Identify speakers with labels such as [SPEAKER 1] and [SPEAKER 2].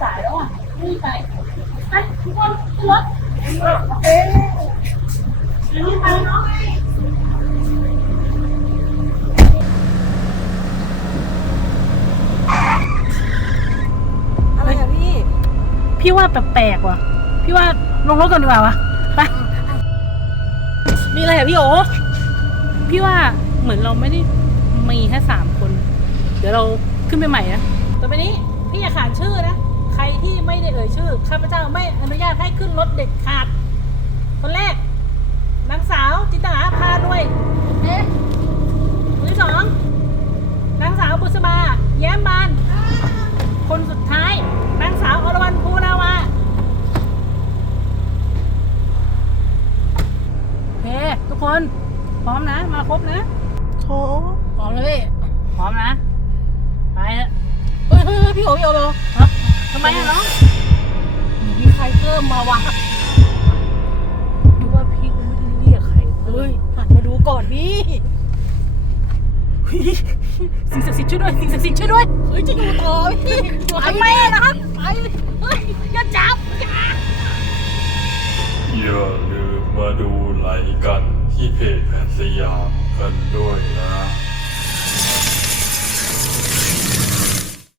[SPEAKER 1] สายแล้วอะนี่ไปไปทุกคนขึ้นรถเอ๊ะนนี้ไปเนาะ
[SPEAKER 2] อะไรอะพี่
[SPEAKER 1] พี่ว่าแปลกๆว่ะ พี่ว่าลงรถก่อนดีกว่าวะไป
[SPEAKER 2] มีอะไรอะพี่โอ
[SPEAKER 1] พี่ว่าเหมือนเราไม่ได้มีแค่สามคน เดี๋ยวเราขึ้นไปใหม่นะต่อไปนี้ พี่อย่าขานชื่อนะ ใครที่ไม่ได้เอ่ยชื่อข้าพเจ้าไม่อนุญาตให้ขึ้นรถเด็ดขาด คนแรกนางสาวจินตนาพาด้วยเอ๊ะคนที่สองนางสาวบุษบาแย้มบาน คนสุดท้ายนางสาวอรวรรณภูนาวาโอเค ทุกคน พร้อมนะ มาครบนะ
[SPEAKER 2] โถ
[SPEAKER 1] พร้อมเลยพี่พร้อมนะไปเถอะ
[SPEAKER 2] เฮ้ยเฮ้ยเฮ้ยพี่โอพี่โอเร็ว
[SPEAKER 1] ฮะทำไมอะน้อง
[SPEAKER 2] มีใครเพิ่มมาวะ
[SPEAKER 1] ดูว่าพี่ก็ไม่ได้เรียกใครเฮ้
[SPEAKER 2] เฮ้
[SPEAKER 1] ย
[SPEAKER 2] ยหันมาดูก่อนพี่
[SPEAKER 1] เฮ้ยสิ่งศักดิ์สิทธิ์ช่วยด้วยสิ่งศักดิ์สิทธิ์ช่วยด้วย
[SPEAKER 2] เฮ้ยจะอยู่ต่อพี่
[SPEAKER 1] ทำไมอะนะครับไปเฮ้ยอย่าจับอย่า
[SPEAKER 3] อย่าลืมมาดูไลค์กันที่เพจแพทสยามกันด้วยนะ